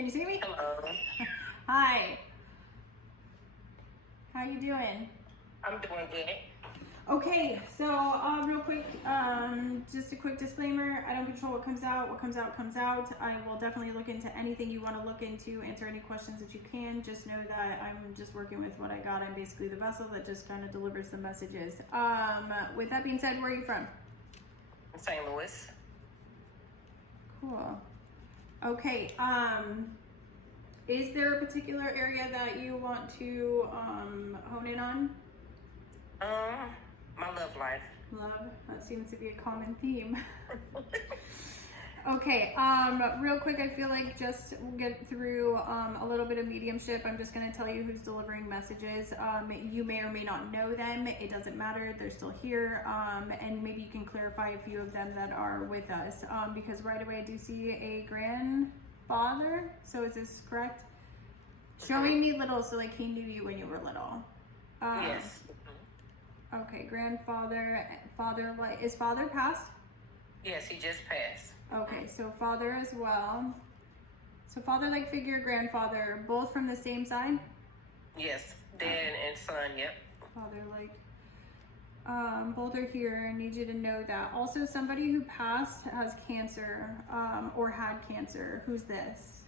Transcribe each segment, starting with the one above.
Can you see me? Hello. Hi. How you doing? I'm doing good. Okay, so real quick, just a quick disclaimer. I don't control what comes out. What comes out, comes out. I will definitely look into anything you want to look into, answer any questions that you can. Just know that I'm just working with what I got. I'm basically the vessel that just kind of delivers the messages. With that being said, where are you from? St. Louis. Cool. Okay, is there a particular area that you want to hone in on? My love life. Love, that seems to be a common theme. Okay, real quick, I feel like just we'll get through a little bit of mediumship. I'm just going to tell you who's delivering messages. You may or may not know them. It doesn't matter. They're still here. And maybe you can clarify a few of them that are with us. Because right away I do see a grandfather. So is this correct? Showing me little, so like he knew you when you were little. Yes. Okay, grandfather, father, like, is father passed? Yes, he just passed. Okay, so father as well. So father-like figure, grandfather, both from the same side? Yes, dad and son, yep. Father-like. Both are here. I need you to know that. Also, somebody who passed has cancer, or had cancer. Who's this?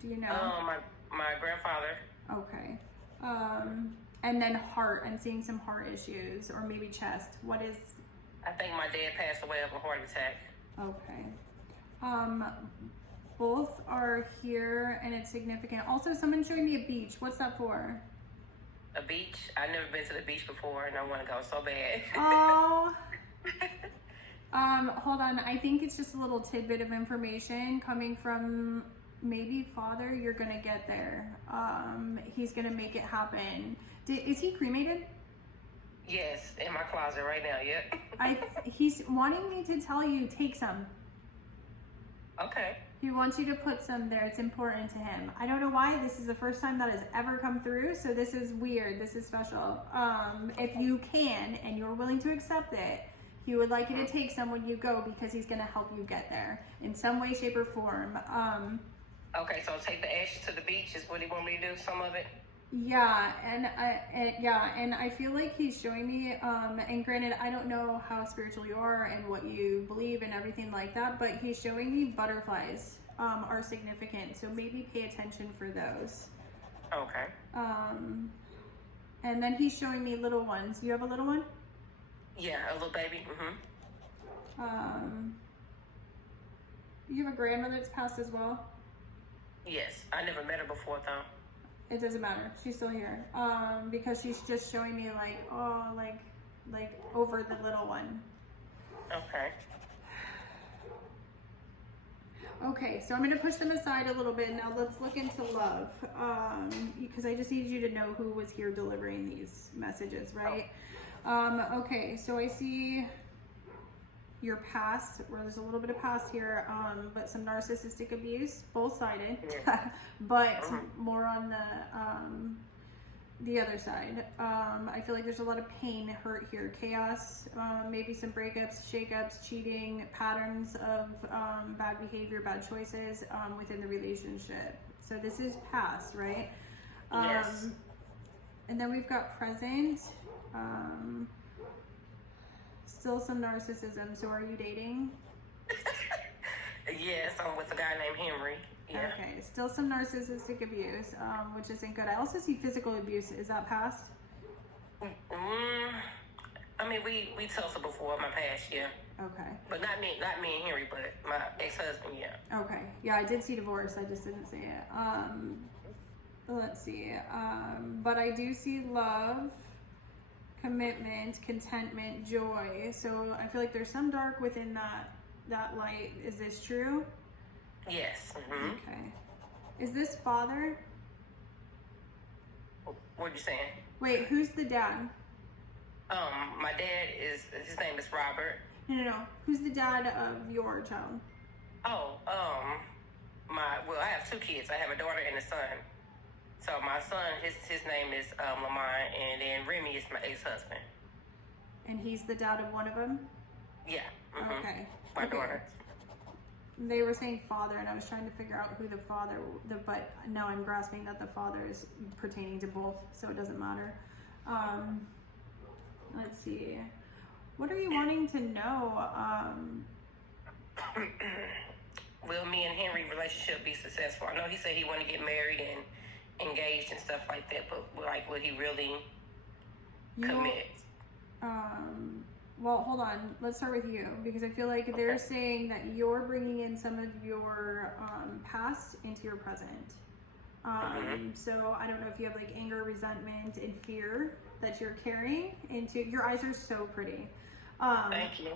Do you know? My grandfather. Okay. And then heart. I'm seeing some heart issues, or maybe chest. What is? I think my dad passed away of a heart attack. Okay. Both are here, and it's significant. Also, someone showing me a beach. What's that for? A beach? I've never been to the beach before, and I want to go so bad. Oh. Hold on. I think it's just a little tidbit of information coming from maybe father. You're gonna get there. He's gonna make it happen. Is he cremated? Yes, in my closet right now, yep. He's wanting me to tell you, take some. Okay. He wants you to put some there. It's important to him. I don't know why. This is the first time that has ever come through, so this is weird. This is special. If you can and you're willing to accept it, he would like you to take some when you go, because he's going to help you get there in some way, shape, or form. Okay, so take the ashes to the beach is what he want me to do, some of it? Yeah, and I feel like he's showing me, and granted, I don't know how spiritual you are and what you believe and everything like that, but he's showing me butterflies are significant, so maybe pay attention for those. Okay. And then he's showing me little ones. You have a little one? Yeah, a little baby. You have a grandmother that's passed as well? Yes, I never met her before though. It doesn't matter. She's still here. Because she's just showing me like, oh, like over the little one. Okay. Okay, so I'm going to push them aside a little bit. Now let's look into love. Because I just need you to know who was here delivering these messages, right? Okay, so I see your past, where there's a little bit of past here, but some narcissistic abuse, both-sided, but more on the other side. I feel like there's a lot of pain, hurt here, chaos, maybe some breakups, shakeups, cheating, patterns of bad behavior, bad choices within the relationship. So this is past, right? Yes. And then we've got present. Still some narcissism. So are you dating? Yes, I'm with a guy named Henry. Yeah. Okay, still some narcissistic abuse, which isn't good. I also see physical abuse. Is that past? I mean, we tussled before in my past, yeah. Okay. But not me and Henry, but my ex-husband, yeah. Okay. Yeah, I did see divorce. I just didn't see it. Let's see. But I do see love, commitment, contentment, joy. So I feel like there's some dark within that light. Is this true? Yes. Okay. Is this father? What are you saying? Wait, who's the dad? My dad his name is Robert. No. Who's the dad of your child? Oh, I have two kids. I have a daughter and a son. So my son, his name is Lamont, and then Remy is my ex-husband. And he's the dad of one of them? Yeah. Okay. My daughter. They were saying father, and I was trying to figure out who the father, but now I'm grasping that the father is pertaining to both, so it doesn't matter. Let's see. What are you wanting to know? Will me and Henry relationship be successful? I know he said he wanted to get married and engaged and stuff like that, but like, will he really commit? Well, hold on. Let's start with you, because I feel like they're saying that you're bringing in some of your past into your present. So I don't know if you have like anger, resentment, and fear that you're carrying into. Your eyes are so pretty. Thank you.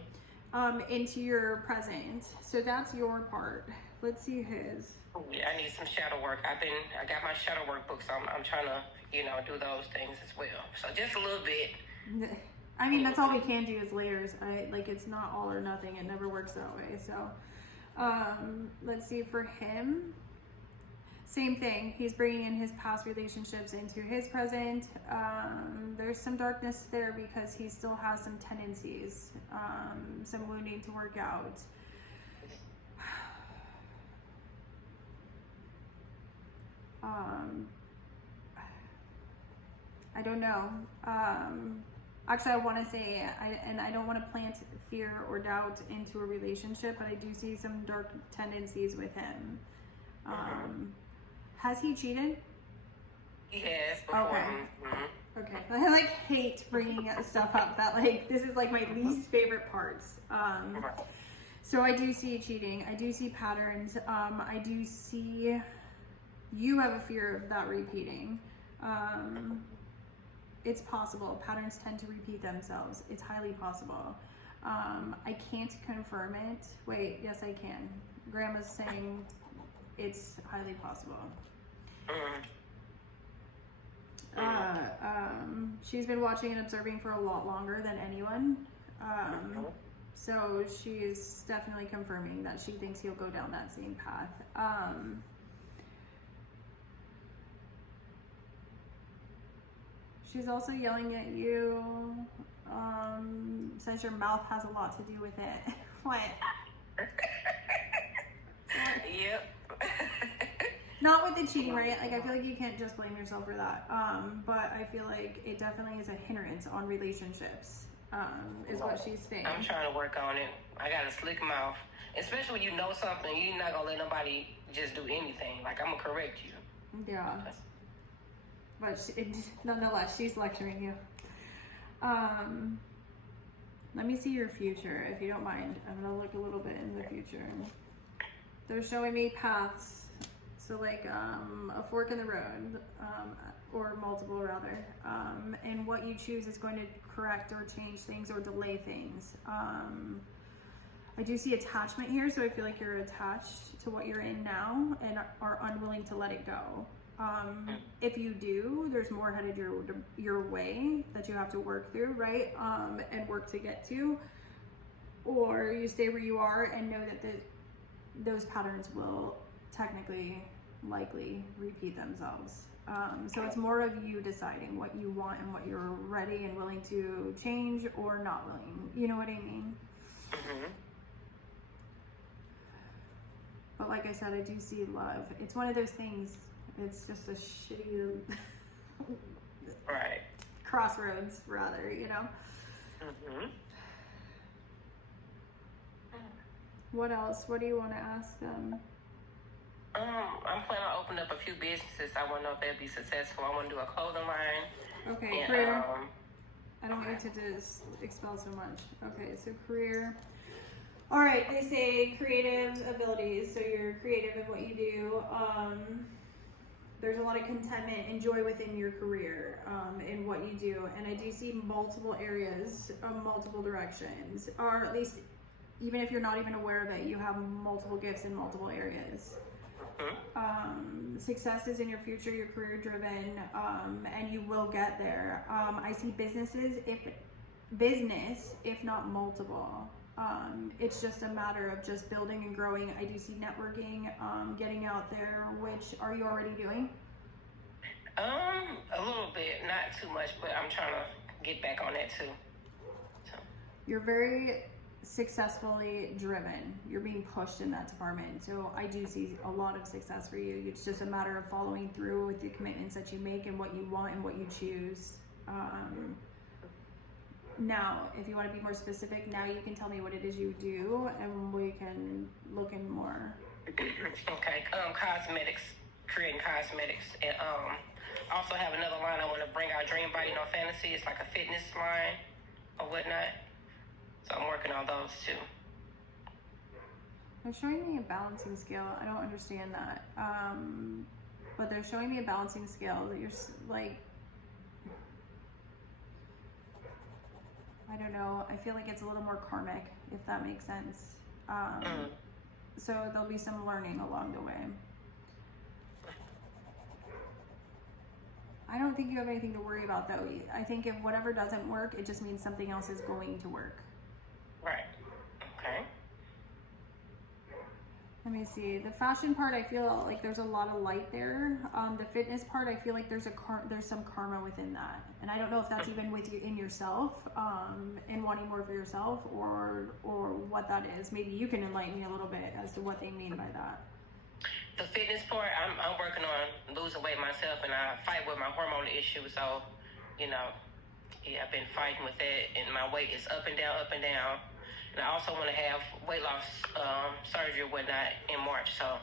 Into your present. So that's your part. Let's see his. Yeah, I need some shadow work. I got my shadow work book, so I'm trying to, do those things as well. So just a little bit. I mean, that's all we can do is layers. It's not all or nothing. It never works that way. So, let's see for him. Same thing. He's bringing in his past relationships into his present. There's some darkness there because he still has some tendencies, some wounding to work out. I don't know. Actually, I want to say, I don't want to plant fear or doubt into a relationship, but I do see some dark tendencies with him. Has he cheated? He has before. Okay. Okay. I hate bringing stuff up that this is my least favorite parts. So I do see cheating. I do see patterns. I do see you have a fear of that repeating. It's possible. Patterns tend to repeat themselves. It's highly possible. I can't confirm it. Wait, yes, I can. Grandma's saying it's highly possible. She's been watching and observing for a lot longer than anyone. So she's definitely confirming that she thinks he'll go down that same path. She's also yelling at you. Says your mouth has a lot to do with it. What? Yep. Not with the cheating, right? I feel like you can't just blame yourself for that. But I feel like it definitely is a hindrance on relationships, is what she's saying. I'm trying to work on it. I got a slick mouth. Especially when you know something, you're not going to let nobody just do anything. I'm going to correct you. Yeah. But nonetheless, she's lecturing you. Let me see your future, if you don't mind. I'm going to look a little bit in the future. They're showing me paths. So a fork in the road, or multiple rather, and what you choose is going to correct or change things or delay things. I do see attachment here, so I feel like you're attached to what you're in now and are unwilling to let it go. If you do, there's more headed your way that you have to work through, right? And work to get to, or you stay where you are and know that those patterns will likely repeat themselves. So it's more of you deciding what you want and what you're ready and willing to change or not willing. You know what I mean? But like I said, I do see love. It's one of those things. It's just a shitty right crossroads, rather. What else? What do you want to ask them? I'm planning on opening up a few businesses. I want to know if they'll be successful. I want to do a clothing line. Okay, and, career. I don't want you to just expel so much. Okay, so career. All right, they say creative abilities. So you're creative in what you do. There's a lot of contentment and joy within your career, in what you do. And I do see multiple areas, multiple directions, or at least even if you're not even aware of it, you have multiple gifts in multiple areas. Success is in your future, you're career driven, and you will get there. I see business, if not multiple. It's just a matter of just building and growing. I do see networking, getting out there, which are you already doing? A little bit, not too much, but I'm trying to get back on that too. So. You're very successfully driven. You're being pushed in that department. So I do see a lot of success for you. It's just a matter of following through with the commitments that you make and what you want and what you choose. Now, if you want to be more specific, now you can tell me what it is you do and we can look in more. Okay, cosmetics, creating cosmetics. And also have another line I want to bring out, Dream Body No Fantasy. It's like a fitness line or whatnot. So I'm working on those too. They're showing me a balancing scale. I don't understand that. But they're showing me a balancing scale that you're like, I don't know. I feel like it's a little more karmic, if that makes sense. So there'll be some learning along the way. I don't think you have anything to worry about though. I think if whatever doesn't work, it just means something else is going to work. Right. Okay. Let me see. The fashion part, I feel like there's a lot of light there. The fitness part, I feel like there's some karma within that, and I don't know if that's even with you in yourself, and wanting more for yourself, or what that is. Maybe you can enlighten me a little bit as to what they mean by that. The fitness part, I'm working on losing weight myself, and I fight with my hormone issues. So, you know, yeah, I've been fighting with that, and my weight is up and down, up and down. And I also want to have weight loss surgery or whatnot in March. So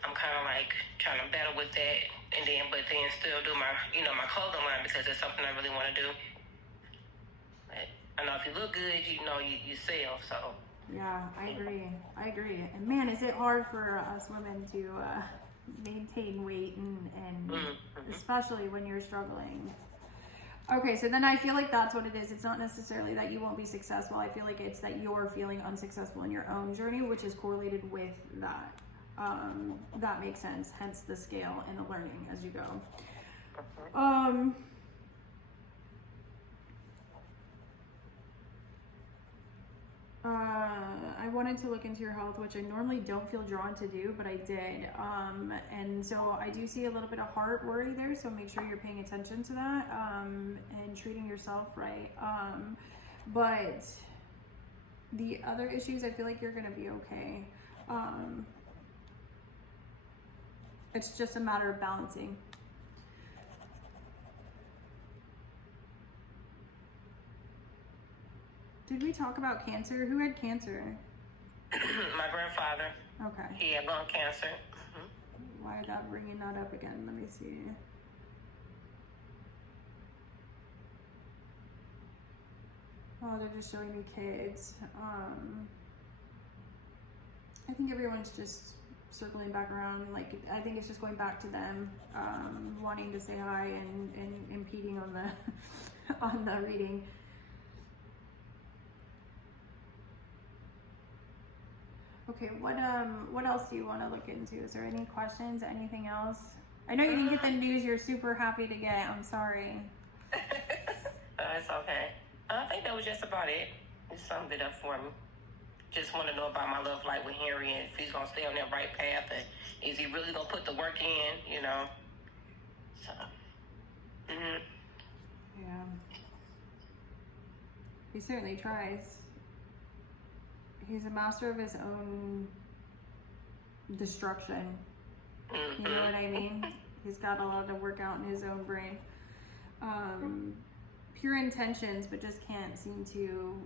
I'm kind of like trying to battle with that, and but then still do my, my clothing line, because it's something I really want to do. But I know if you look good, you sell. So yeah, I agree. And man, is it hard for us women to maintain weight and especially when you're struggling. Okay, so then I feel like that's what it is. It's not necessarily that you won't be successful. I feel like it's that you're feeling unsuccessful in your own journey, which is correlated with that. That makes sense. Hence the scale and the learning as you go. I wanted to look into your health, which I normally don't feel drawn to do, but I did. And so I do see a little bit of heart worry there, so make sure you're paying attention to that, and treating yourself right. But the other issues, I feel like you're gonna be okay. It's just a matter of balancing. Did we talk about cancer? Who had cancer? my grandfather, Okay. he had lung cancer. Why is that bringing that up again? Let me see. Oh, they're just showing me kids. I think everyone's just circling back around. Like, I think it's just going back to them, wanting to say hi and impeding on the on the reading. Okay, what else do you want to look into? Is there any questions? Anything else? I know you didn't get the news you're super happy to get. I'm sorry. It's okay. I think that was just about it. It summed it up for me. Just want to know about my love life with Henry, and if he's going to stay on that right path, and is he really going to put the work in, So, Yeah. He certainly tries. He's a master of his own destruction. You know what I mean? He's got a lot to work out in his own brain. Pure intentions, but just can't seem to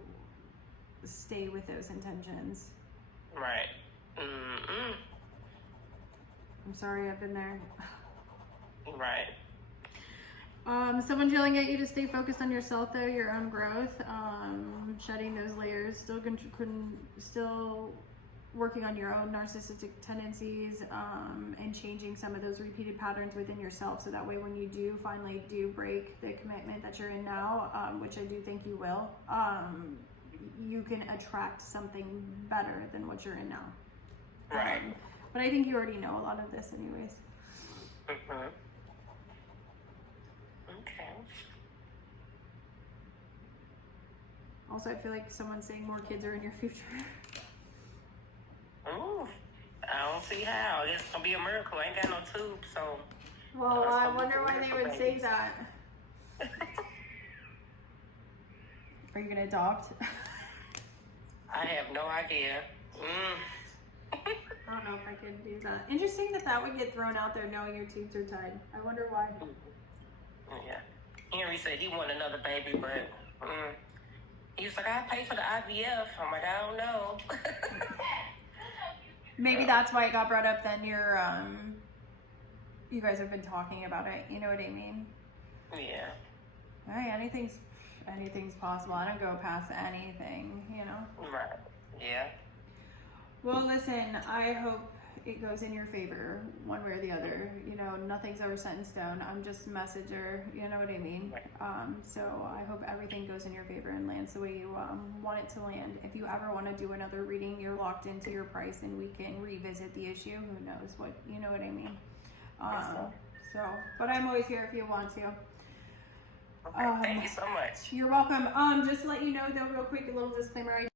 stay with those intentions. Right. I'm sorry, I've been there. Right. Someone's yelling at you to stay focused on yourself, though, your own growth, shedding those layers, still working on your own narcissistic tendencies, and changing some of those repeated patterns within yourself, so that way when you do finally break the commitment that you're in now, which I do think you will, you can attract something better than what you're in now. Right. But I think you already know a lot of this anyways. Okay. Also, I feel like someone's saying more kids are in your future. Ooh, I don't see how. It's gonna be a miracle. I ain't got no tube, so. Well, I wonder why they would say that. Are you gonna adopt? I I have no idea. I don't know if I could do that. Interesting that would get thrown out there knowing your tubes are tied. I wonder why. Yeah. Henry said he wanted another baby, but he was like, I pay for the IVF. I'm like, I don't know. Maybe that's why it got brought up then. You guys have been talking about it. You know what I mean? Yeah. Hey, anything's possible. I don't go past anything, you know? Right. Yeah. Well, listen, I hope it goes in your favor one way or the other. You know, nothing's ever set in stone. I'm just a messenger, you know what I mean? So I hope everything goes in your favor and lands the way you want it to land. If you ever want to do another reading, you're locked into your price and we can revisit the issue. Who knows what, you know what I mean? But I'm always here if you want to. Okay, thank you so much. You're welcome. Just to let you know though, real quick, a little disclaimer.